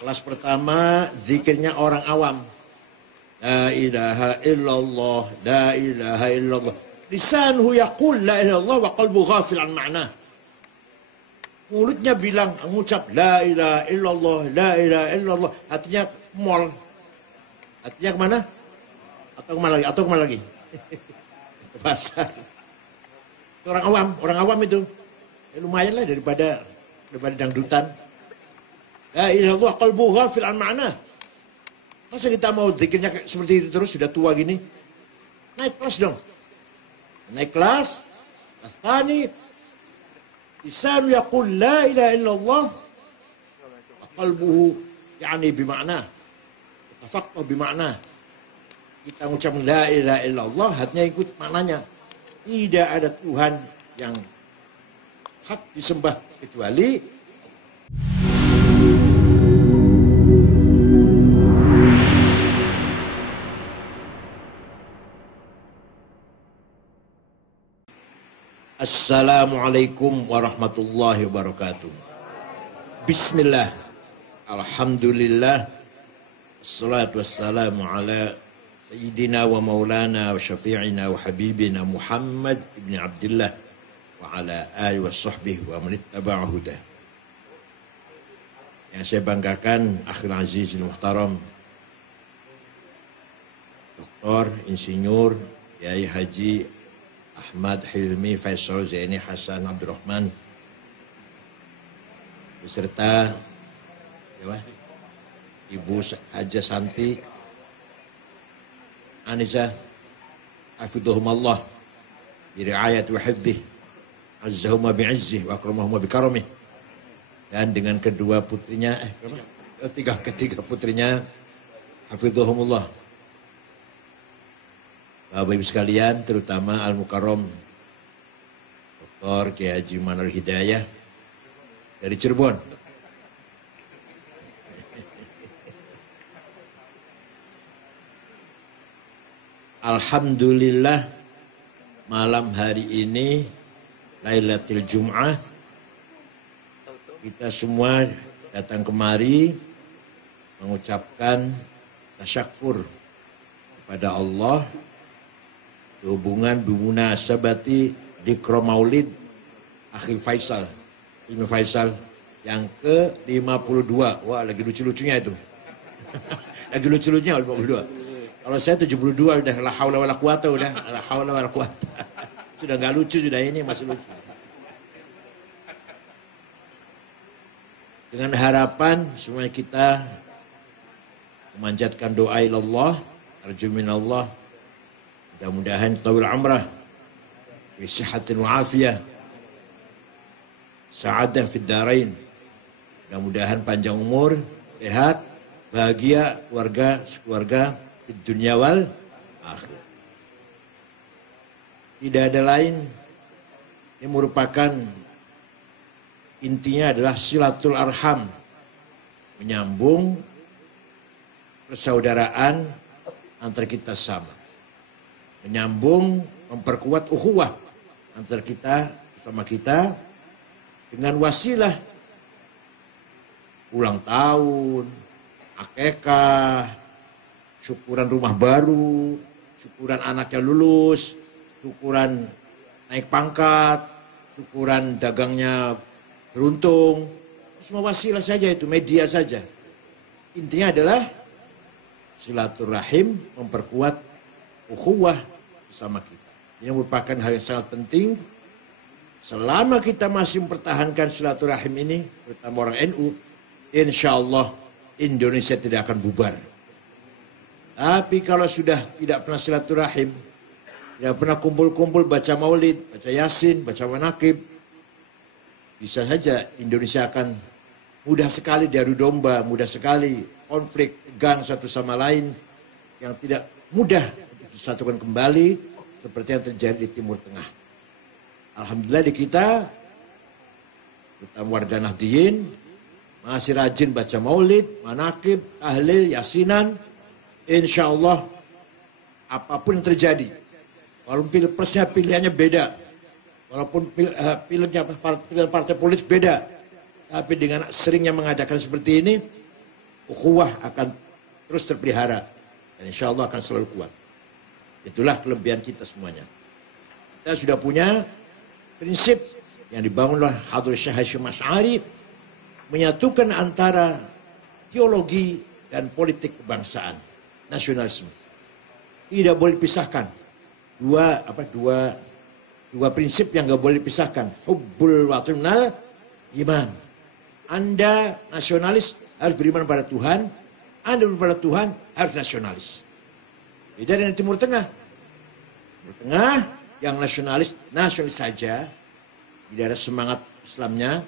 Kelas pertama zikirnya orang awam. La ilaha illallah, la ilaha illallah. Lisanhu yaqul la ilaha illallah wa qalbu ghafil an ma'na. Mulutnya bilang, mengucap la ilaha illallah, la ilaha illallah. Hatinya mall. Hatinya kemana? Atau kemana lagi? Atau kemana lagi? Ke pasar. Itu orang awam itu. Ya, lumayan lah daripada dangdutan. La ilaha illallah qalbu ghafil an ma'na. Masa kita mau zikirnya seperti itu terus, sudah tua gini? Naik kelas dong. Naik kelas. Astani. Lisan yaqul la ilaha illallah. Qalbuhu yani bima'na. Tafaqqa bima'na. Kita mengucap la ilaha illallah, hatinya ikut maknanya. Tidak ada Tuhan yang hak disembah kecuali Assalamualaikum warahmatullahi wabarakatuh. Bismillah. Alhamdulillah. Assalatu wassalamu ala Sayyidina wa maulana wa syafi'ina wa habibina Muhammad ibn Abdullah wa ala alihi wa sahbihi wa man ittaba'a hudah. Yang saya banggakan akhil aziz muhtaram Dr. Insinyur Yai Haji Ahmad Hilmi Faisal Zaini Hasan Abdurrahman beserta Ibu Haja Santi Anisa hafidhuhumallah biriayat wa hifdih azzahuma bi'izzih wa akramahuma bikaramih, dan dengan kedua putrinya ketiga putrinya hafidhuhumullah. Bapak Ibu sekalian, terutama Al-Mukarram Dr. Kiai Haji Manur Hidayah dari Cirebon. Alhamdulillah, malam hari ini Lailatul Jum'ah, kita semua datang kemari mengucapkan tasyakur kepada Allah hubungan bimunasabati Dikro Maulid Akhil Faisal Ilmi Faisal yang ke-52. Wah, lagi lucu-lucunya itu. Lagi lucu-lucunya 52. Kalau saya 72 udah la haula wala quwata, udah la haula wala quwata. Sudah enggak lucu, sudah ini masih lucu. Dengan harapan semuanya kita memanjatkan doa ilallah, arju minallah, mudah-mudahan tawil amrah, wisihatin wa afiyah, sa'adah fid darain. Mudah-mudahan panjang umur, sehat, bahagia, keluarga di dunia wal akhir. Tidak ada lain, ini merupakan intinya adalah silatul arham, menyambung persaudaraan antara kita sama. Menyambung, memperkuat ukhuwah antara kita sama kita dengan wasilah ulang tahun, akikah, syukuran rumah baru, syukuran anaknya lulus, syukuran naik pangkat, syukuran dagangnya beruntung. Semua wasilah saja itu, media saja. Intinya adalah silaturahim, memperkuat ukhuwah bersama kita. Ini merupakan hal yang sangat penting. Selama kita masih mempertahankan silaturahim ini, terutama orang NU, insya Allah Indonesia tidak akan bubar. Tapi kalau sudah tidak pernah silaturahim, tidak pernah kumpul-kumpul baca maulid, baca yasin, baca manaqib, bisa saja Indonesia akan mudah sekali diadu domba, mudah sekali konflik, tegang satu sama lain yang tidak mudah disatukan kembali seperti yang terjadi di Timur Tengah. Alhamdulillah di kita, terutama warga Nahdliyin, masih rajin baca maulid, manaqib, tahlil, yasinan. Insya Allah apapun yang terjadi, walaupun pilpresnya pilihannya beda, walaupun pilihan partai politik beda, tapi dengan seringnya mengadakan seperti ini, ukhuwah akan terus terpelihara dan insya Allah akan selalu kuat. Itulah kelebihan kita semuanya. Kita sudah punya prinsip yang dibangun oleh Hadrat Syekh Hasyim Asy'ari, menyatukan antara teologi dan politik kebangsaan, nasionalisme. Tidak boleh dipisahkan. Dua prinsip yang nggak boleh dipisahkan. Hubbul watanal iman. Anda nasionalis harus beriman pada Tuhan. Anda beriman pada Tuhan harus nasionalis. Beda dengan Timur Tengah. Timur Tengah yang nasionalis saja. Tidak ada semangat Islamnya.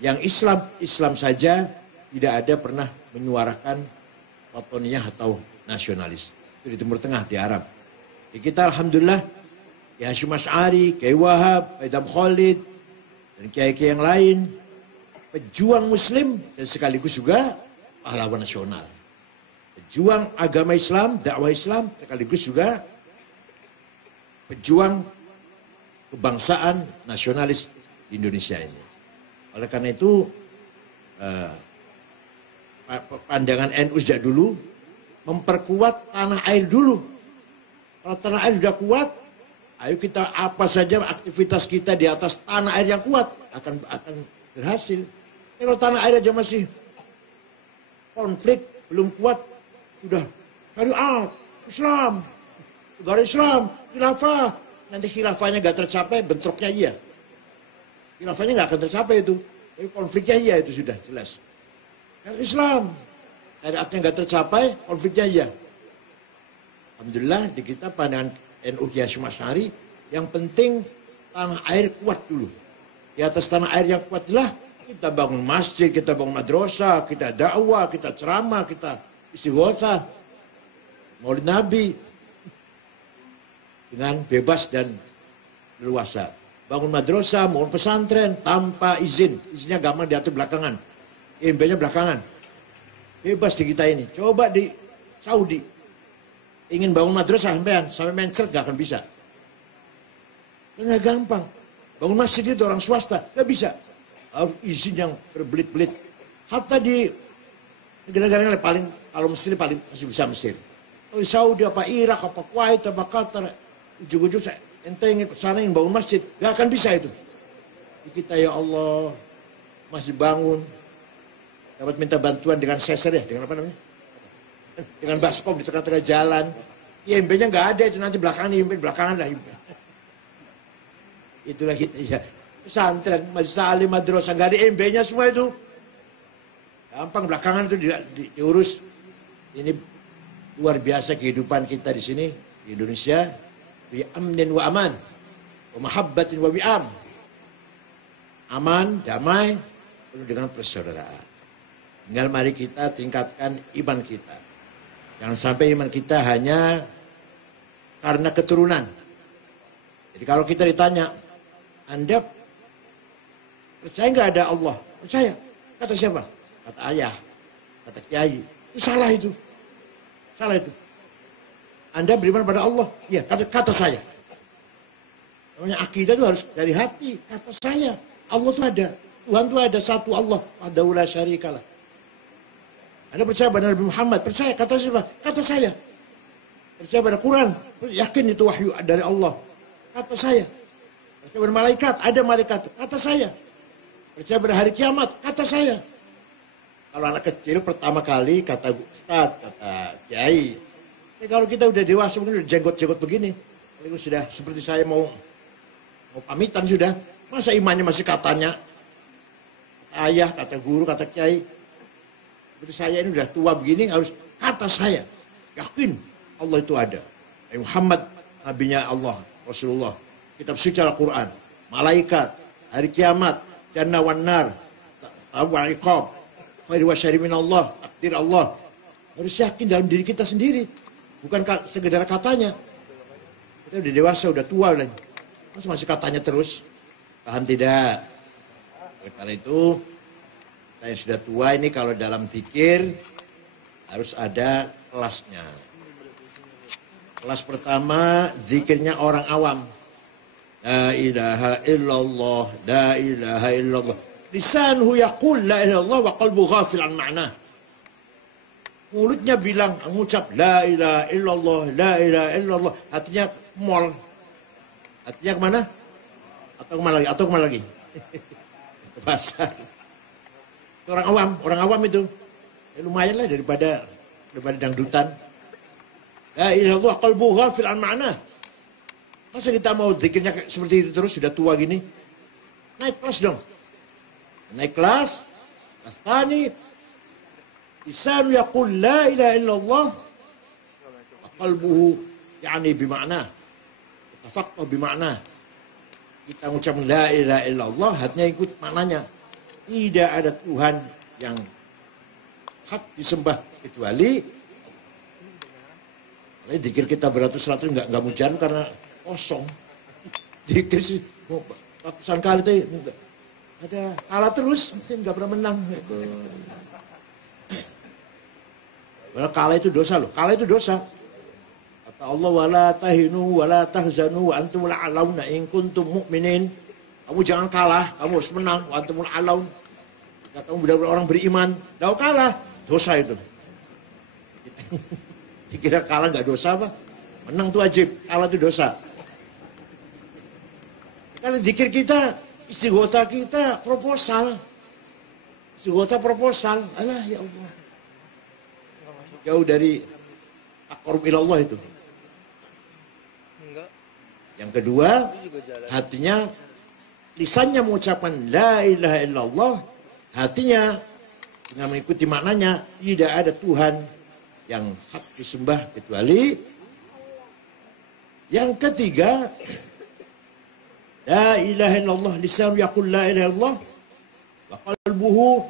Yang Islam saja, tidak ada pernah menyuarakan watoniyah atau nasionalis. Itu di Timur Tengah, di Arab. Di kita alhamdulillah, Kiai Hasyim Asy'ari, Kiai Wahab, Idam Khalid, dan kiai-kiai yang lain, pejuang muslim dan sekaligus juga pahlawan nasional. Pejuang agama Islam, dakwah Islam, sekaligus juga pejuang kebangsaan nasionalis di Indonesia ini. Oleh karena itu, pandangan NU sejak dulu memperkuat tanah air dulu. Kalau tanah air sudah kuat, ayo kita apa saja aktivitas kita di atas tanah air yang kuat akan berhasil. Kalau tanah air aja masih konflik, belum kuat, sudah syariat, Islam, negara Islam, khilafah. Nanti khilafahnya gak tercapai, bentroknya iya. Khilafahnya gak akan tercapai itu. Tapi konfliknya iya itu sudah jelas. Kan Islam, syariatnya gak tercapai, konfliknya iya. Alhamdulillah di kita pandangan NU Kiai Hasyim Asy'ari, yang penting tanah air kuat dulu. Di atas tanah air yang kuat lah kita bangun masjid, kita bangun madrasah, kita dakwah, kita ceramah, kita istighotsah, maulid Nabi dengan bebas dan leluasa. Bangun madrasah, bangun pesantren tanpa izin, izinnya gampang diatur belakangan, IMB-nya belakangan. Bebas di kita ini. Coba di Saudi, ingin bangun madrasah sampai mencret gak akan bisa. Nggak gampang. Bangun masjid itu orang swasta gak bisa. Harus izin yang berbelit-belit. Hatta di negara-negara yang paling, kalau Mesir paling masih bisa Mesir. Oh, Saudi apa Irak apa Kuwait apa Qatar, ujung-ujung ente ingin sana ingin bangun masjid, gak akan bisa itu. Kita ya Allah masih bangun, dapat minta bantuan dengan seser ya, dengan apa namanya? Dengan baskom di tengah-tengah jalan. IMB-nya nggak ada itu, nanti belakangan IMB, belakangan lah IMB. Itulah kita ya. Pesantren, majelis taklim, madrasah, nggak ada IMB-nya semua itu. Gampang belakangan itu diurus. Ini luar biasa kehidupan kita di sini di Indonesia. Bi amnin wa aman, wa mahabbatin wa wi'am. Aman, damai, penuh dengan persaudaraan. Tinggal mari kita tingkatkan iman kita. Jangan sampai iman kita hanya karena keturunan. Jadi kalau kita ditanya, Anda percaya nggak ada Allah? Percaya. Kata siapa? Kata ayah, kata kiai. Itu salah itu. Salah itu. Anda beriman pada Allah? Iya, kata saya. Namanya akidah itu harus dari hati. Kata saya. Allah itu ada. Tuhan itu ada satu Allah. Wahdahu la syarikalah. Anda percaya pada Nabi Muhammad? Percaya. Kata siapa? Kata saya. Percaya pada Quran? Yakin itu wahyu dari Allah. Kata saya. Percaya pada malaikat? Ada malaikat. Kata saya. Percaya pada hari kiamat? Kata saya. Kalau anak kecil pertama kali kata Ustadz, kata Kiai. Kalau kita udah dewasa, mungkin udah jenggot-jenggot begini. Kalau sudah seperti saya mau pamitan sudah. Masa imannya masih katanya? Kata ayah, kata guru, kata Kiai. Seperti saya ini udah tua begini, harus kata saya. Yakin Allah itu ada. Muhammad, nabinya Allah, Rasulullah. Kitab suci Al-Quran. Malaikat, hari kiamat, jannah wan nar, wal iqab, khairi wa syarri min Allah, takdir Allah. Harus yakin dalam diri kita sendiri. Bukan sekedar katanya. Kita udah dewasa, udah tua lagi. Masih katanya terus. Paham tidak? Karena itu, kita yang sudah tua ini kalau dalam zikir harus ada kelasnya. Kelas pertama, zikirnya orang awam. La ilaha illallah, la ilaha illallah. Lisanhu yaqul la ilaha illallah wa qalbu ghafil an ma'nah. Mulutnya bilang, mengucap la ilaha illallah, la ilaha illallah. Hatinya mall. Hatinya kemana? Atau kemana lagi? Atau kemana lagi? Ke pasar. Itu orang awam itu. Ya, lumayan lah daripada dangdutan. La ilaha illallah qalbu ghafil an ma'na. Masa kita mau zikirnya seperti itu terus, sudah tua gini? Naik kelas dong. Naik kelas. Astani. Lisan yaqul la ilaha illallah. Qalbuhu yani bima'na. Tafaqqa bima'na. Kita mengucap la ilaha illallah, hatinya ikut maknanya. Tidak ada Tuhan yang hak disembah kecuali. Zikir kita beratus-ratus nggak mujahan karena kosong. Zikir sih ratusan kali itu ada kalah terus, mungkin nggak pernah menang. Itu. Kalah itu dosa loh, kalah itu dosa. Kata Allah, wala tahinu wala tahzanu wa antumul a'launa in kuntum mu'minin. Kamu jangan kalah, kamu harus menang. Wa antumul a'laun. Kamu benar-benar orang beriman. Kalau kalah, dosa itu. Dikira kalah nggak dosa apa? Menang itu wajib, kalah itu dosa. Karena zikir kita, istighotha kita proposal. Istighotha proposal. Alah ya Allah. Jauh dari aqrab ilallah itu. Yang kedua, hatinya, lisannya mengucapkan la ilaha illallah, hatinya dengan mengikuti maknanya, tidak ada Tuhan yang hak disembah kecuali. Yang ketiga, la ilaha illallah, lisan yaqul la ilaha illallah, wa qalbuhu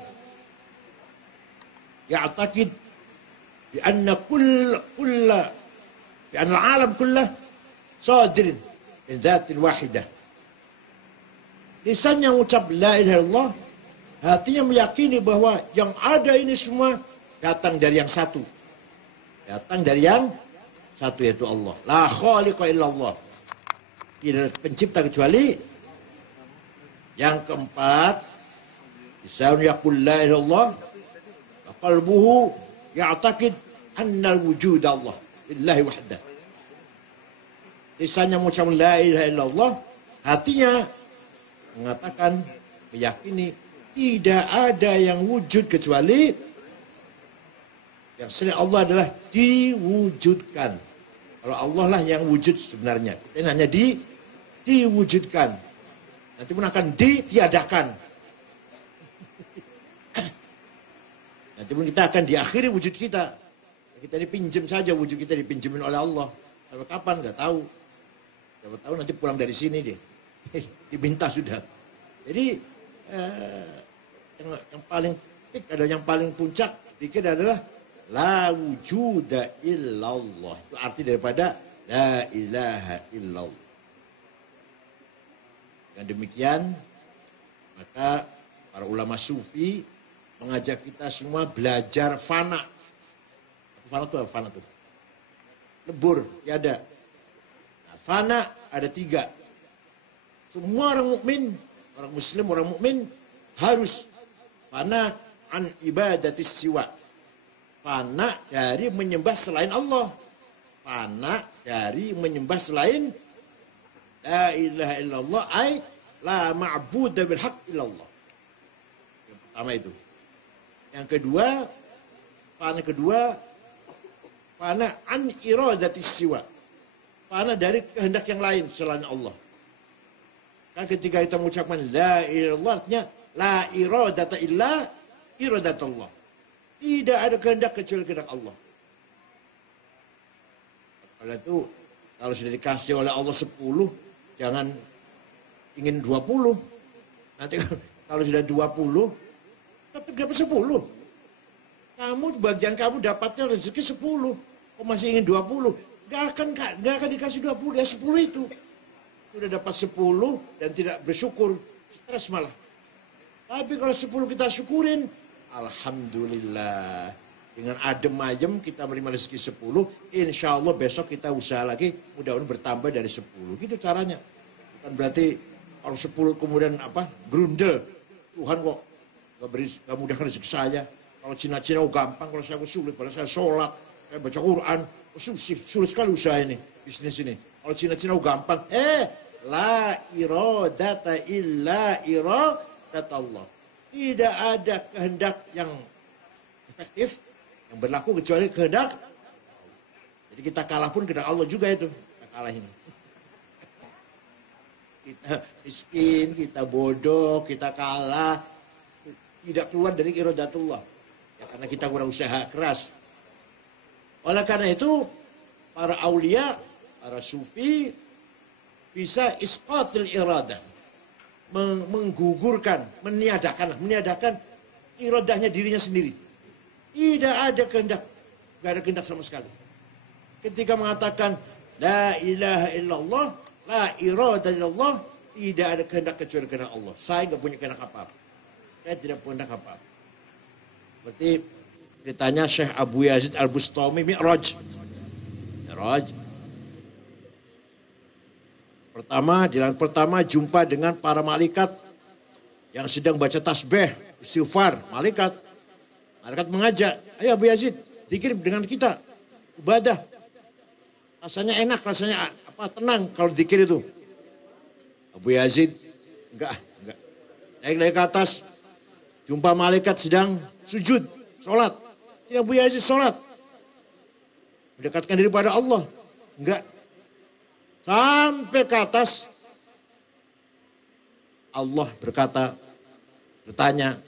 ya'taqid bi anna bi anna al-alam kullah sadirin min dhatin wahidah. Lisannya mengucap la ilaha illallah, hatinya meyakini bahwa yang ada ini semua datang dari yang satu. Datang dari yang satu, yaitu Allah. La khaliqa illallah. Tidak ada pencipta kecuali. Yang keempat, lisan yaqul la ilaha illallah, wa qalbuhu ya'taqid anna al-wujud Allah lillahi wahdah. Lisannya mengucap la ilaha illallah, hatinya mengatakan, meyakini tidak ada yang wujud kecuali yang selain Allah adalah diwujudkan. Kalau Allah lah yang wujud sebenarnya, ini hanya diwujudkan. Nanti pun akan ditiadakan. Nanti pun kita akan diakhiri wujud kita. Kita dipinjam saja, wujud kita dipinjemin oleh Allah. Sampai kapan nggak tahu. Siapa tahu nanti pulang dari sini deh. Diminta sudah. Jadi yang paling peak adalah, yang paling puncak dikit adalah la wujuda illallah. Itu arti daripada la ilaha illallah. Dan demikian maka para ulama sufi mengajak kita semua belajar fana. Fana itu apa? Fana itu lebur, tiada. Nah, fana ada 3. Semua orang mukmin, orang muslim, orang mukmin harus fana an ibadatis siwa. Fana dari menyembah selain Allah. Fana dari menyembah selain la ilaha illallah, ay la ma'budu bil haqq illallah. Yang pertama itu. Yang kedua, fana an iradatis siwa. Fana dari kehendak yang lain selain Allah. Kan ketika kita mengucapkan la ilaha illallah, artinya la iradata illa iradatullah. Tidak ada kehendak kecuali kehendak Allah. Oleh itu, kalau sudah dikasih oleh Allah 10, jangan ingin 20. Nanti kalau sudah 20, dapat 10. Kamu, bagian kamu dapatnya rezeki 10. Kok masih ingin 20? Gak akan dikasih 20, ya 10 itu. Sudah dapat 10 dan tidak bersyukur, stres malah. Tapi kalau 10 kita syukurin, alhamdulillah. Dengan adem ayem kita menerima rezeki 10, insya Allah besok kita usaha lagi, mudah-mudahan bertambah dari 10. Gitu caranya. Bukan berarti orang 10 kemudian apa, grundel. Tuhan kok gak mudahkan rezeki saya. Kalau Cina-Cina gampang, kalau saya sulit. Padahal saya sholat, saya baca Quran. Sulit sekali usaha ini, bisnis ini. Kalau Cina-Cina gampang. La iradata illa iradat Allah. Tidak ada kehendak yang efektif, yang berlaku kecuali kehendak. Jadi kita kalah pun kehendak Allah juga itu. Kita kalah ini. Kita miskin, kita bodoh, kita kalah. Tidak keluar dari iradatullah. Ya, karena kita kurang usaha keras. Oleh karena itu, para aulia, para sufi, bisa isqatil iradah. Menggugurkan, meniadakan iradahnya dirinya sendiri. Tidak ada kehendak. Tidak ada kehendak sama sekali. Ketika mengatakan, la ilaha illallah, la iradah illallah, tidak ada kehendak kecuali kehendak Allah. Saya tidak punya kehendak apa-apa. Saya tidak punya kehendak apa-apa. Berarti ceritanya Syekh Abu Yazid Al-Bustami Mi'raj. Di langit pertama jumpa dengan para malaikat yang sedang baca tasbih, istighfar. Malaikat mengajak, ayo Abu Yazid, zikir dengan kita, ibadah. Rasanya enak, rasanya tenang kalau zikir itu. Abu Yazid, enggak. Naik ke atas, jumpa malaikat sedang sujud, sholat. Ini Abu Yazid sholat. Mendekatkan diri pada Allah. Enggak. Sampai ke atas, Allah bertanya,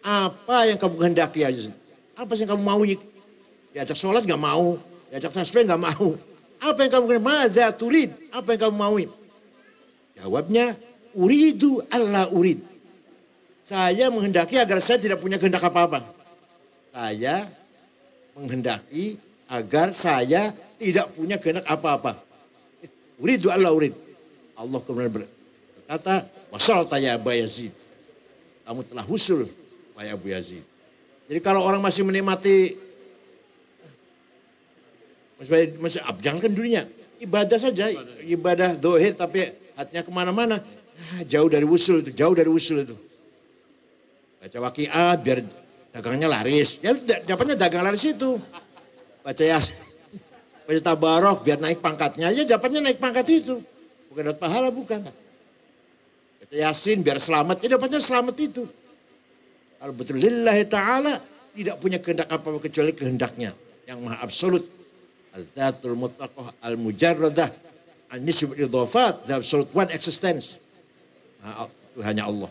apa yang kamu kehendaki aja? Apa yang kamu mau? Diajak sholat gak mau, diajak tasbih gak mau. Apa yang kamu kehendaki? Madza turid? Apa yang kamu mau? Jawabnya, uridu alla urid. Saya menghendaki agar saya tidak punya kehendak apa-apa. Saya menghendaki agar saya tidak punya kehendak apa-apa. Uridu alla urid. Allah kemudian berkata, wasalta ya Abu Yazid. Kamu telah husul, wahai Abu Yazid. Jadi kalau orang masih menikmati, jangankan dunia, ibadah saja, ibadah dohir tapi hatinya kemana-mana, jauh dari usul itu. Baca waqiah biar dagangnya laris, ya dapatnya dagang laris itu. Baca tabarok biar naik pangkatnya, ya dapatnya naik pangkat itu. Bukan dapat pahala, bukan. Baca Yasin biar selamat, ya dapatnya selamat itu. Kalau betul lillahi ta'ala tidak punya kehendak apa-apa kecuali kehendaknya yang maha absolut. Al-Dhatul Mutlaqah Al-Mujarradah An-Nisb Idhafat, the absolute one existence. Itu hanya Allah.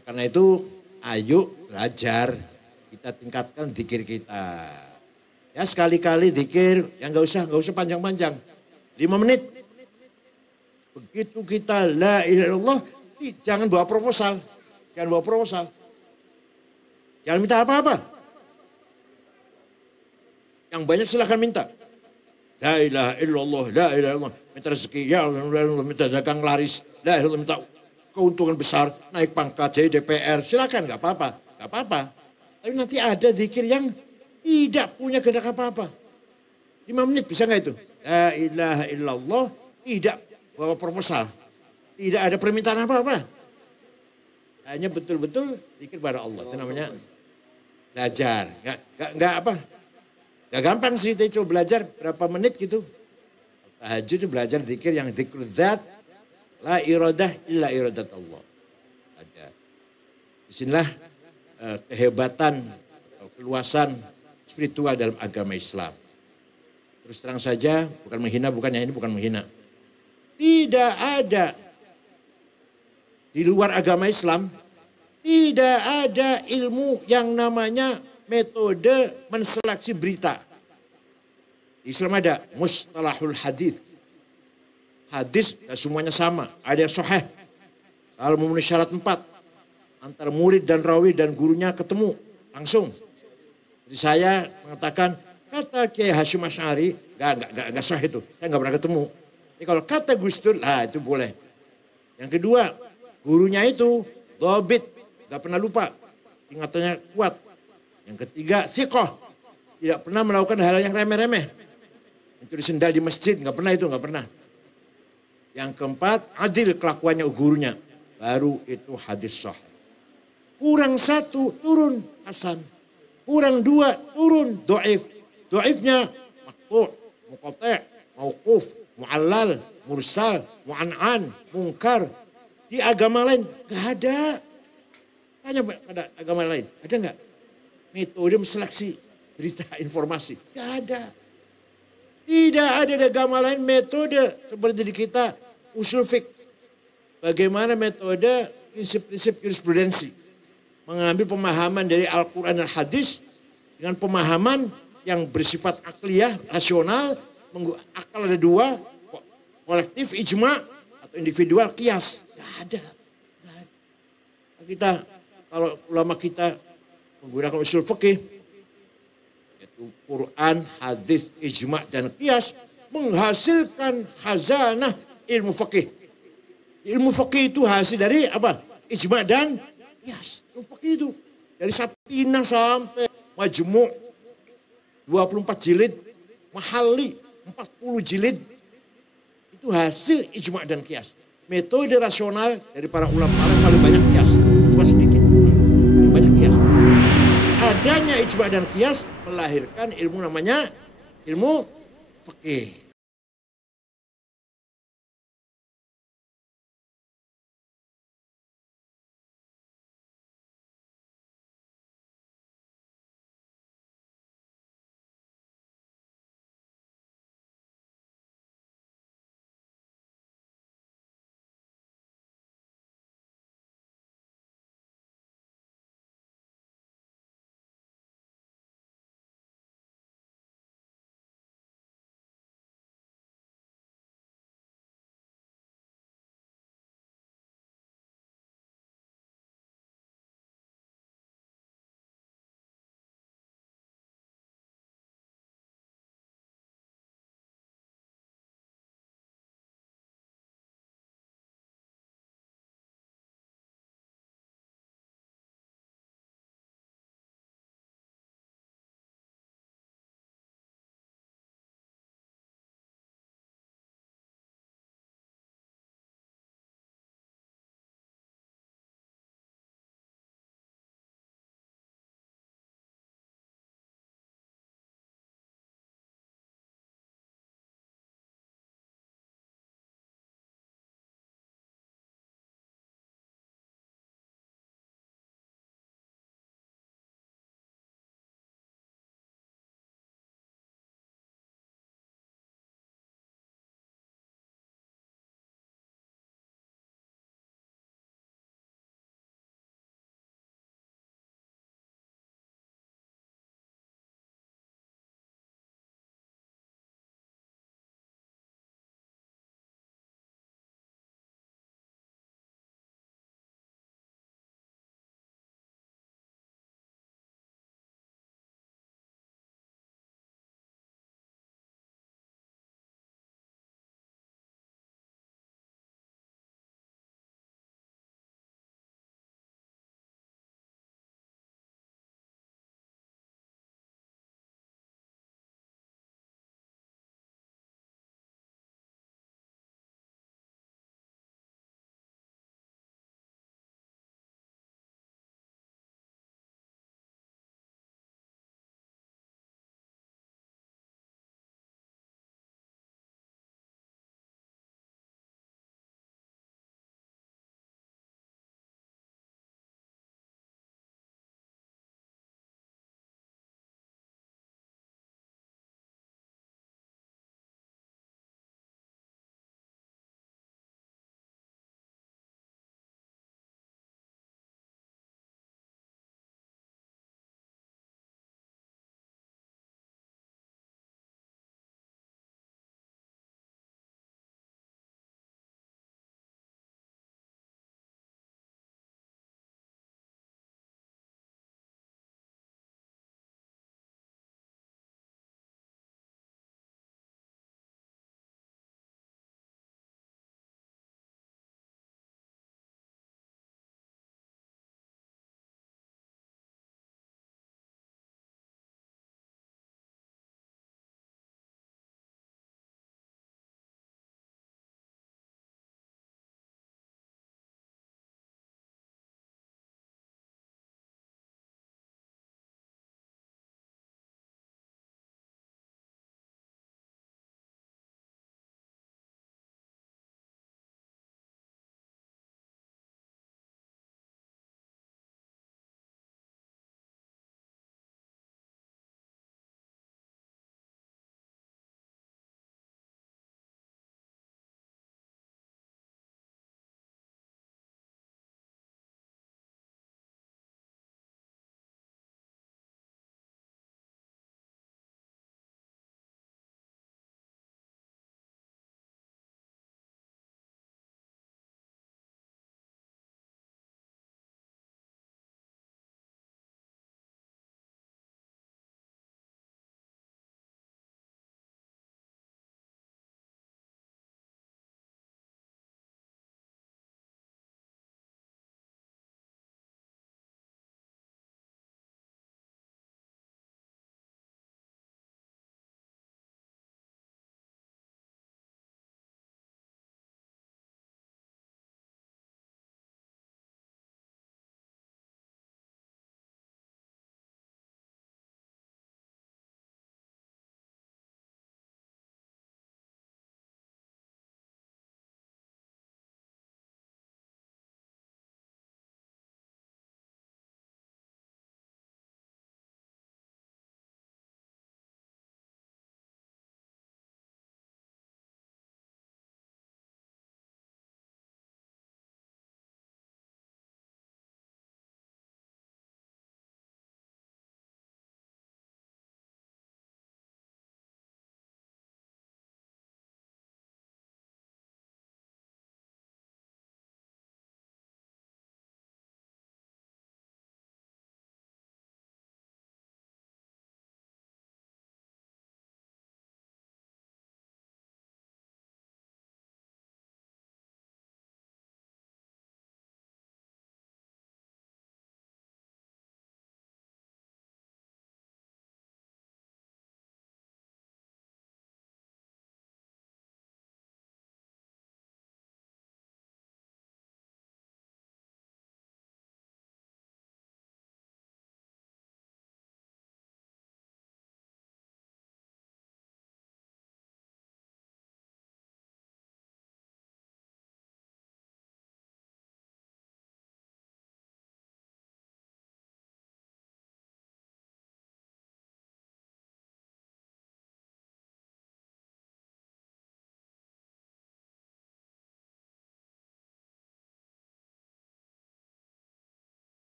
Karena itu ayo belajar, kita tingkatkan zikir kita. Ya sekali-kali zikir, yang nggak usah panjang-panjang. 5 menit. Begitu kita la ilaha illallah, jangan bawa proposal. Jangan minta apa-apa. Yang banyak silahkan minta. La ilaha illallah, la ilaha illallah. Minta rezeki, ya Allah, minta dagang laris. La ilaha illallah, minta keuntungan besar, naik pangkat, jadi DPR. Silakan, nggak apa-apa. Tapi nanti ada zikir yang tidak punya kehendak apa-apa. 5 menit bisa nggak itu? La ilaha illallah, tidak bawa proposal. Tidak ada permintaan apa-apa. Hanya betul-betul zikir pada Allah. Itu namanya belajar. Nggak gampang sih, itu belajar berapa menit gitu. Tahajud itu belajar zikir yang zikrul dzat, la iradah illa iradat Allah. Ada. Disinilah kehebatan atau keluasan spiritual dalam agama Islam. Terus terang saja, bukan menghina. Tidak ada di luar agama Islam, tidak ada ilmu yang namanya metode menseleksi berita. Di Islam ada mustalahul hadis. Hadis semuanya sama, ada yang sahih. Kalau memenuhi syarat 4, antara murid dan rawi dan gurunya ketemu langsung. Jadi saya mengatakan, kata Kiai Hasyim Asy'ari, enggak sah itu. Saya enggak pernah ketemu. Jadi kalau kata Gus Dur, itu boleh. Yang kedua, gurunya itu dhabit, enggak pernah lupa. Ingatannya kuat. Yang ketiga, thiqah. Tidak pernah melakukan hal yang remeh-remeh. Mencuri sendal di masjid, enggak pernah. Yang keempat, adil kelakuannya gurunya. Baru itu hadis sahih. Kurang 1, turun hasan. kurang 2 turun dhaif. Dhaifnya maqtu', muqatta', mauquf, mu'allal, mursal, mu'an'an, mungkar. Di agama lain gak ada. Tanya pada agama lain, ada nggak metode seleksi berita informasi? Gak ada. Tidak ada di agama lain metode seperti di kita usul fiqh. Bagaimana metode prinsip-prinsip jurisprudensi. Mengambil pemahaman dari Al-Quran dan Hadis dengan pemahaman yang bersifat akliyah, rasional. Akal ada 2, kolektif, ijma, atau individual, qiyas. Gak ada. Kita, kalau ulama kita menggunakan usul fikih, yaitu Quran, hadis, ijma, dan qiyas, menghasilkan khazanah ilmu fikih. Ilmu fikih itu hasil dari apa? Ijma dan qiyas. Ilmu fikih itu dari Safinah sampai Majmu' 24 jilid, Mahalli 40 jilid. Itu hasil ijma' dan qiyas. Metode rasional dari para ulama paling banyak qiyas. Cuma sedikit. Banyak qiyas. Adanya ijma' dan qiyas melahirkan ilmu namanya ilmu fikih.